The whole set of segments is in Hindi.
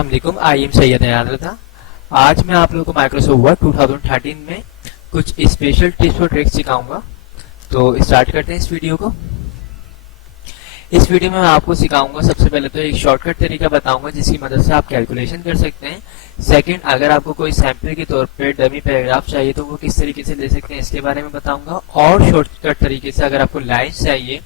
अस्सलाम वालेकुम, आई एम सैयद था। आज मैं आप लोगों को माइक्रोसॉफ्ट वर्ड 2013 में कुछ स्पेशल टिप्स और ट्रिक्स सिखाऊंगा। तो स्टार्ट करते हैं इस वीडियो को। इस वीडियो में मैं आपको सिखाऊंगा, सबसे पहले तो एक शॉर्टकट तरीका बताऊंगा जिसकी मदद से आप कैलकुलेशन कर सकते हैं। सेकंड, अगर आपको कोई सैंपल के तौर पे डमी पैराग्राफ चाहिए तो वो किस तरीके से ले सकते हैं इसके बारे में बताऊंगा। और शॉर्टकट तरीके से अगर आपको लाइन्स चाहिए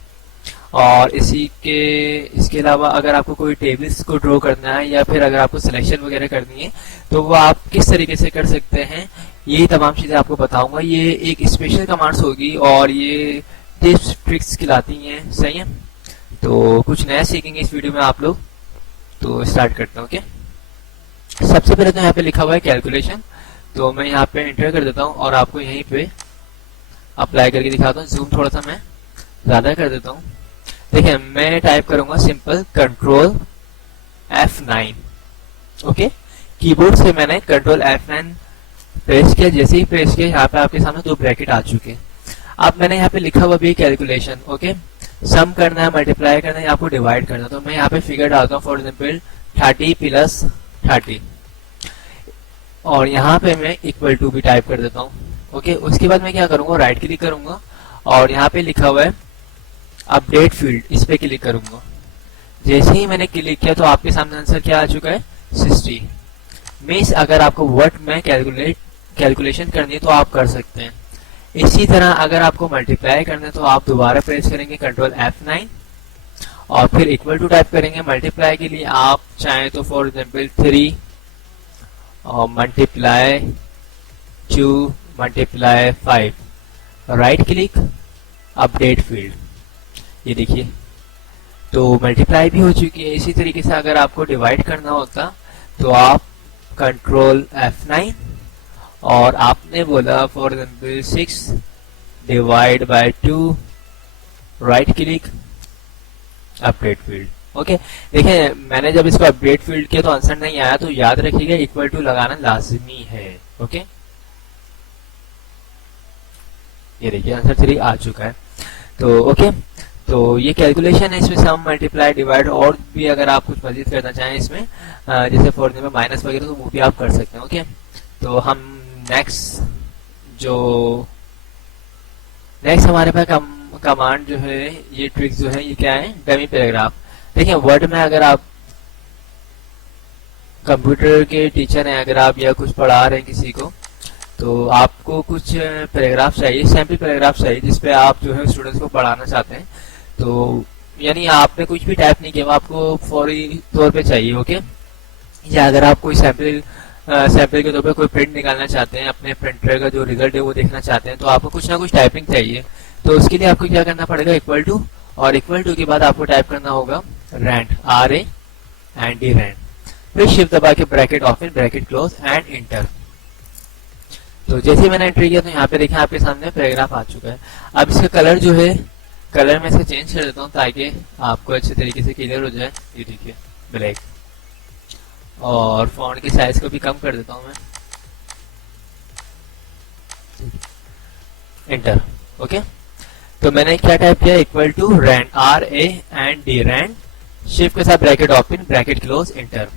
और इसके अलावा अगर आपको कोई टेबल्स को ड्रॉ करना है या फिर अगर आपको सिलेक्शन वगैरह करनी है तो वो आप किस तरीके से कर सकते हैं, यही तमाम चीज़ें आपको बताऊंगा। ये एक स्पेशल कमांड्स होगी और ये टिप्स ट्रिक्स खिलाती हैं, सही है। तो कुछ नया सीखेंगे इस वीडियो में आप लोग। तो स्टार्ट करते हैं। ओके, सबसे पहले तो यहाँ पे लिखा हुआ है कैलकुलेशन, तो मैं यहाँ पे एंटर कर देता हूँ और आपको यहीं पे अप्लाई करके दिखाता हूँ। जूम थोड़ा सा मैं ज़्यादा कर देता हूँ। देखिए, मैं टाइप करूंगा simple control F9। Okay, keyboard से मैंने कंट्रोल F9 प्रेस किया। जैसे ही प्रेस किया, यहाँ पे आपके सामने दो ब्रैकेट आ चुके हैं। अब मैंने यहाँ पे लिखा हुआ भी कैलकुलेशन। ओके, सम करना है, मल्टीप्लाई करना है, आपको डिवाइड करना है। तो मैं यहाँ पे फिगर डालता हूँ, फॉर एग्जाम्पल 30 प्लस 30 और यहाँ पे मैं इक्वल टू भी टाइप कर देता हूँ। ओके, उसके बाद मैं क्या करूंगा, राइट क्लिक करूंगा और यहाँ पे लिखा हुआ है अपडेट फील्ड, इस पे क्लिक करूंगा। जैसे ही मैंने क्लिक किया तो आपके सामने आंसर क्या आ चुका है, 60। मीन्स अगर आपको वर्ड में कैलकुलेशन करनी है तो आप कर सकते हैं। इसी तरह अगर आपको मल्टीप्लाई करना है तो आप दोबारा प्रेस करेंगे कंट्रोल F9 और फिर इक्वल टू टाइप करेंगे। मल्टीप्लाई के लिए आप चाहें तो फॉर एग्जाम्पल 3 और multiply 2 multiply 5, right click update field, ये देखिए तो मल्टीप्लाई भी हो चुकी है। इसी तरीके से अगर आपको डिवाइड करना होता तो आप कंट्रोल F9 और आपने बोला for example 6 divide by 2, right click update field. Okay, देखिए मैंने जब इसको अपडेट फील्ड किया तो आंसर नहीं आया, तो याद रखिएगा इक्वल टू लगाना लाजमी है। ओके, ये देखिए आंसर 3 आ चुका है। तो ओके, तो ये कैलकुलेशन है। इसमें सम मल्टीप्लाई डिवाइड और भी अगर आप कुछ मजीद करना चाहें इसमें, जैसे फॉर एग्जाम्पल माइनस वगैरह, तो वो भी आप कर सकते हैं। ओके, तो हम नेक्स्ट हमारे पास कमांड जो है, ये ट्रिक जो है, ये क्या है, डमी पैराग्राफ। देखिए वर्ड में अगर आप कंप्यूटर के टीचर हैं, अगर आप या कुछ पढ़ा रहे हैं किसी को, तो आपको कुछ पैराग्राफ चाहिए, सैम्पल पैराग्राफ चाहिए जिसपे आप जो है स्टूडेंट्स को पढ़ाना चाहते हैं। तो यानी आपने कुछ भी टाइप नहीं किया, आपको फौरी तौर पे चाहिए। ओके, या अगर आप कोई सैम्पल के तौर पे कोई प्रिंट निकालना चाहते हैं, अपने प्रिंटर का जो रिजल्ट है वो देखना चाहते हैं, तो आपको कुछ ना कुछ टाइपिंग चाहिए। तो उसके लिए आपको क्या करना पड़ेगा, इक्वल टू, और इक्वल टू के बाद आपको टाइप करना होगा रैंड, RAND, रैंड। फिर शिफ्ट दबा के bracket open, bracket close and inter. तो जैसे मैंने एंट्री किया तो यहाँ पे देखें आपके सामने पैराग्राफ आ चुका है। अब इसका कलर जो है, कलर में इसे चेंज कर देता हूँ ताकि आपको अच्छे तरीके से क्लियर हो जाए। ये देखिए ब्लैक, और फॉन्ट की साइज को भी कम कर देता हूँ मैं, एंटर। ओके, तो मैंने क्या टाइप किया, equal to rand, RAND, rand, shift के साथ bracket open, bracket close, enter.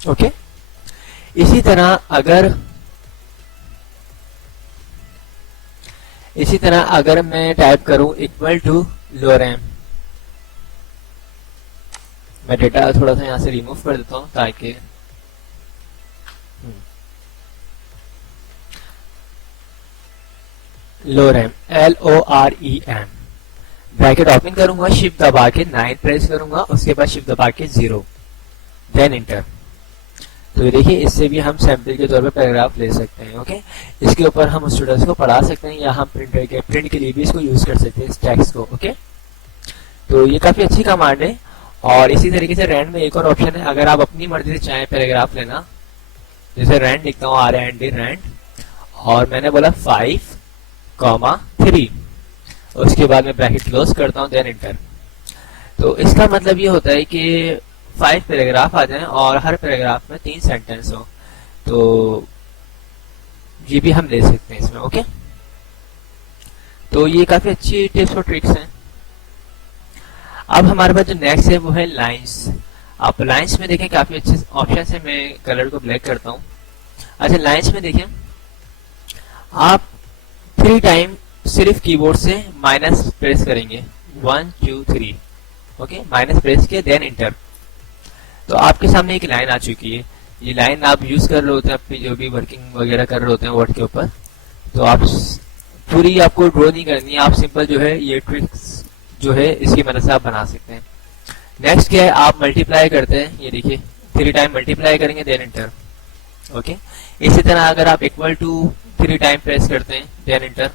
Okay, इसी तरह अगर मैं टाइप करूं इक्वल टू लोरेम, मैं डेटा थोड़ा सा यहां से रिमूव कर देता हूं ताकि लोरेम, LOREM, ब्रैकेट ओपन करूंगा, शिफ्ट दबा के 9 प्रेस करूंगा, उसके बाद शिफ्ट दबा के 0, देन इंटर। तो ये देखिए, इससे भी हम सैंपल के तौर पे पैराग्राफ ले सकते हैं। ओके, इसके ऊपर हम स्टूडेंट्स को पढ़ा सकते हैं या हम प्रिंट के लिए भी इसको यूज कर सकते हैं, इस टेक्स्ट को। ओके, तो ये काफी अच्छी कमांड है। और इसी तरीके से रैंड में एक और ऑप्शन है, अगर आप अपनी मर्जी से चाहें पैराग्राफ लेना, जैसे रैंड लिखता हूँ, RAND, रैंड, और मैंने बोला 5,3, उसके बाद मैं ब्रैकेट क्लोज करता हूँ, देन इंटर। तो इसका मतलब ये होता है कि 5 पैराग्राफ आ जाएं और हर पैराग्राफ में 3 सेंटेंस हो, तो ये भी हम ले सकते हैं इसमें। ओके, तो ये काफी अच्छी टिप्स और ट्रिक्स हैं। अब हमारे पास जो नेक्स्ट है वो है लाइंस। आप लाइंस में देखें काफी अच्छे ऑप्शन है, मैं कलर को ब्लैक करता हूँ। अच्छा, लाइंस में देखें आप 3 टाइम सिर्फ कीबोर्ड से माइनस प्रेस करेंगे, 1 2 3, ओके, माइनस प्रेस किया देन इंटर। तो आपके सामने एक लाइन आ चुकी है। ये लाइन आप यूज कर रहे होते हैं अपनी जो भी वर्किंग वगैरह कर रहे होते हैं वर्ड के ऊपर, तो आप पूरी आपको ड्रॉ नहीं करनी है, आप सिंपल जो है ये ट्रिक्स जो है इसकी मदद से आप बना सकते हैं। नेक्स्ट क्या है, आप मल्टीप्लाई करते हैं, ये देखिए 3 टाइम मल्टीप्लाई करेंगे देन इंटर, ओके। इसी तरह अगर आप इक्वल टू 3 टाइम प्रेस करते हैं देन इंटर,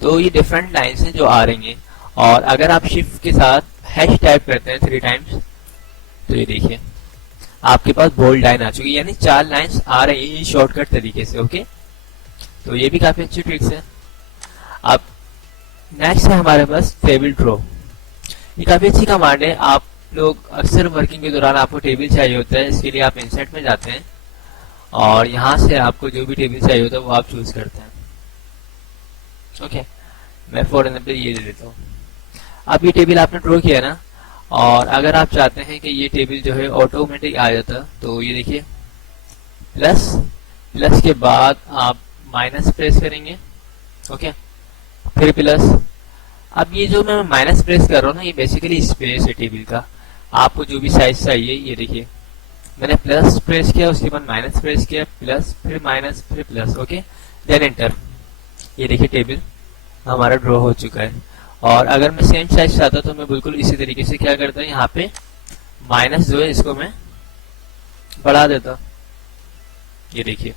तो ये डिफरेंट लाइन्स हैं जो आ रही हैं। और अगर आप शिफ्ट के साथ हैश टाइप करते हैं 3 टाइम्स, तो ये देखिए आपके पास बोल्ड लाइन आ चुकी है, यानी 4 लाइन्स आ रही है शॉर्टकट तरीके से, ओके। तो ये भी काफी अच्छी ट्रिक्स है। अब नेक्स्ट है हमारे पास टेबल ड्रॉ। ये काफी अच्छी कमांड है। आप लोग अक्सर वर्किंग के दौरान आपको टेबल चाहिए होता है, इसके लिए आप इंसर्ट में जाते हैं और यहाँ से आपको जो भी टेबल चाहिए होता है वो आप चूज करते हैं, ओके। मैं फॉर एग्जाम्पल ये दे देता हूँ। अब ये टेबल आपने ड्रॉ किया ना, और अगर आप चाहते हैं कि ये टेबल जो है ऑटोमेटिक आ जाता, तो ये देखिए प्लस, प्लस के बाद आप माइनस प्रेस करेंगे, ओके, फिर प्लस। अब ये जो मैं माइनस प्रेस कर रहा हूँ ना, ये बेसिकली स्पेस है टेबल का। आपको जो भी साइज चाहिए, ये देखिए मैंने प्लस प्रेस किया, उसके बाद माइनस प्रेस किया, प्लस फिर माइनस फिर प्लस, ओके, देन एंटर। ये देखिए टेबल हमारा ड्रॉ हो चुका है। और अगर मैं सेम साइज चाहता तो मैं बिल्कुल इसी तरीके से क्या करता हूँ, यहाँ पे माइनस जो है इसको मैं बढ़ा देता, ये देखिए।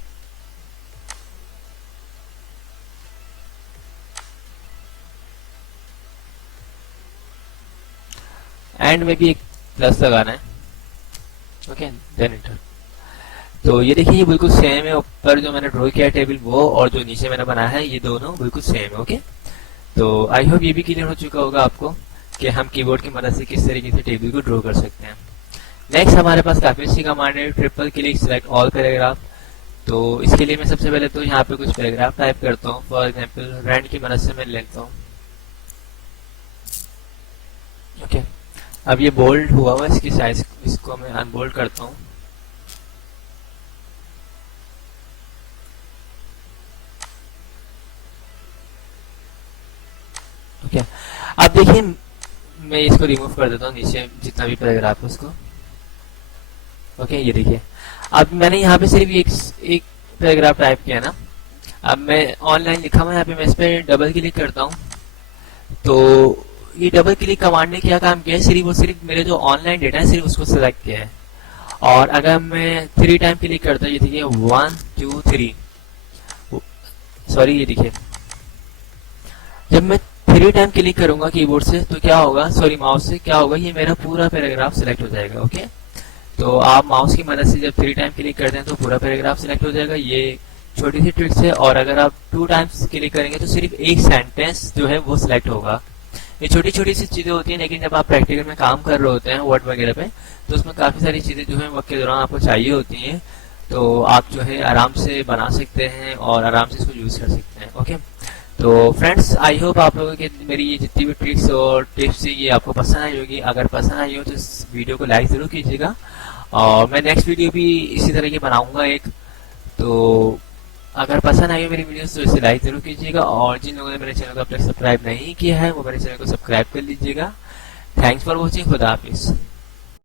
एंड में भी एक प्लस लगाना है, ओके, देन एंटर। तो ये देखिए ये बिल्कुल सेम है, ऊपर जो मैंने ड्रॉ किया टेबल वो और जो नीचे मैंने बनाया है ये दोनों बिल्कुल सेम है, ओके। तो आई होप ये भी क्लियर हो चुका होगा आपको कि हम कीबोर्ड की मदद से किस तरीके से टेबल को ड्रॉ कर सकते हैं। नेक्स्ट हमारे पास काफी अच्छी कमांड है, triple click select all paragraph. तो इसके लिए मैं सबसे पहले तो यहाँ पे कुछ पैराग्राफ टाइप करता हूँ। फॉर एग्जाम्पल रैंड की मदद से मैं लेता हूँ, ओके। अब ये बोल्ड हुआ हुआ, इसकी साइज इसको मैं अनबोल्ड करता हूँ, ओके। अब देखिए मैं इसको रिमूव कर देता हूँ, नीचे जितना भी पैराग्राफ है उसको, ओके। ये देखिए अब मैंने यहाँ पे सिर्फ एक पैराग्राफ टाइप किया ना। अब मैं ऑनलाइन लिखा हुआ, यहाँ पे मैं इस पे डबल क्लिक करता हूँ, तो ये डबल क्लिक कमांड ने क्या काम किया है, सिर्फ और सिर्फ मेरे जो ऑनलाइन डेटा है सिर्फ उसको सिलेक्ट किया है। और अगर मैं 3 टाइम क्लिक करता हूँ, ये देखिए 1 2 3, सॉरी ये देखिए जब मैं 3 टाइम क्लिक करूंगा कीबोर्ड से तो क्या होगा, सॉरी माउस से क्या होगा, ये मेरा पूरा पैराग्राफ सिलेक्ट हो जाएगा, ओके। तो आप माउस की मदद से जब 3 टाइम क्लिक करते हैं तो पूरा पैराग्राफ सिलेक्ट हो जाएगा। ये छोटी सी ट्रिक्स है। और अगर आप 2 टाइम्स क्लिक करेंगे तो सिर्फ एक सेंटेंस जो है वो सिलेक्ट होगा। ये छोटी छोटी सी चीजें होती हैं, लेकिन जब आप प्रैक्टिकल में काम कर रहे होते हैं वर्ड वगैरह पे, तो उसमें काफी सारी चीजें जो है वक्त के दौरान आपको चाहिए होती हैं, तो आप जो है आराम से बना सकते हैं और आराम से इसको यूज कर सकते हैं, ओके। तो फ्रेंड्स आई होप आप लोगों की मेरी ये जितनी भी ट्रिक्स और टिप्स ये आपको पसंद आई होगी। अगर पसंद आई हो तो इस वीडियो को लाइक जरूर कीजिएगा, और मैं नेक्स्ट वीडियो भी इसी तरह की बनाऊंगा एक। तो अगर पसंद आई हो मेरी वीडियोस तो इसे लाइक जरूर कीजिएगा, और जिन लोगों ने मेरे चैनल को अब तक सब्सक्राइब नहीं किया है वो मेरे चैनल को सब्सक्राइब कर लीजिएगा। थैंक्स फॉर वॉचिंग, खुदा हाफिज।